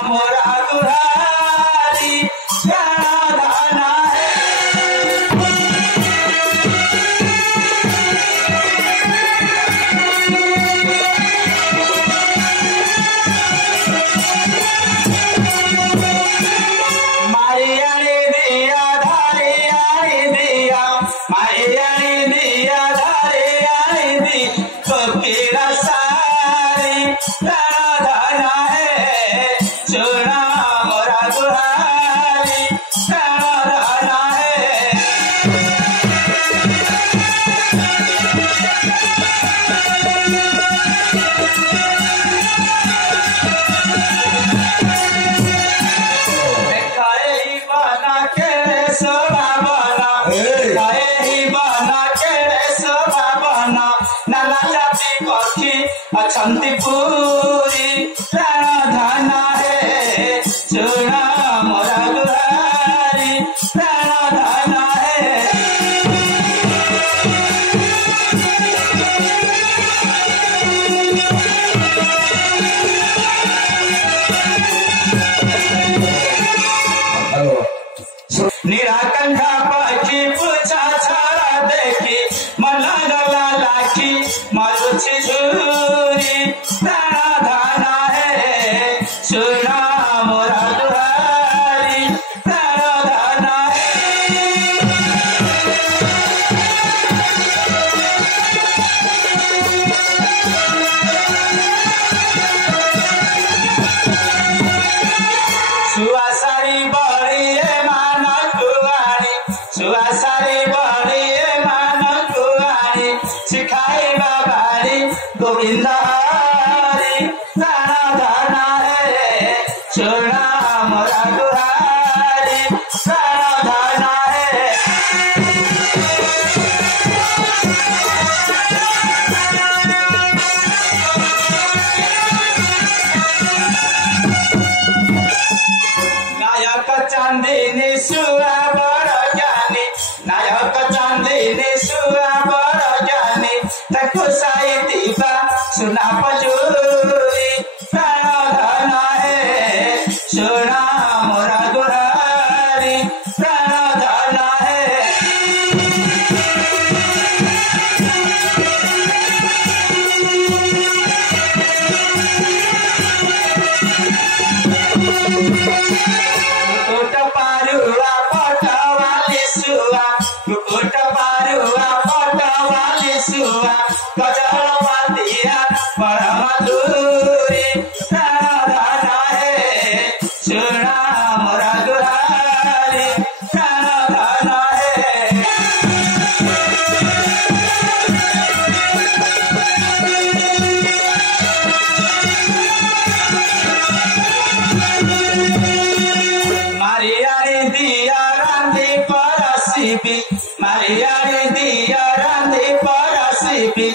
मोरा दुहारी प्राणधाना है। मारियाणी दिया धारियाणी दिया मारियाणी दिया धारियाणी दी कोकिला सारी प्राणधाना है। सुना मोरा दुहारी प्राणधाना है। काहे ही बना के सोना बना काहे ही बना के सोना बना नाना जाति पक्षी अछंती पूरी प्राणधाना है। सुना मोरा दुहारी प्राणधाना है। निराकंठा पक्षी पूछा छाड़ा देखी मन गला लाखी मरुची झूरी प्राणधाना है। सुना मोरा दुहारी प्राणधाना है। सुआसारी बड़ी मान कुआरी सुआसारी बड़ी मान कुआरी सिखाई बाबारी गोविंद हरी प्राणधाना है। सुना मोरा दुहारी प्राणधाना है। नायक चांदनी सुआ बड़ ज्ञानी नायक चांदनी सुआ बड़ ज्ञानी तको साइतिबा सुना पजूरी प्राणधाना है। सुना मोरा दुहारी प्राणधाना है। कुकुट पारुआ पटवाली सुआ कुकुट पारुआ पटवाली सुआ गजल पातिया बड़ मधुरी प्राणधाना है। सुना मोरा दुहारी प्राणधाना है। मारियाणी दिया रांधी परसीबी मारियाणी दिया रांधी परसीबी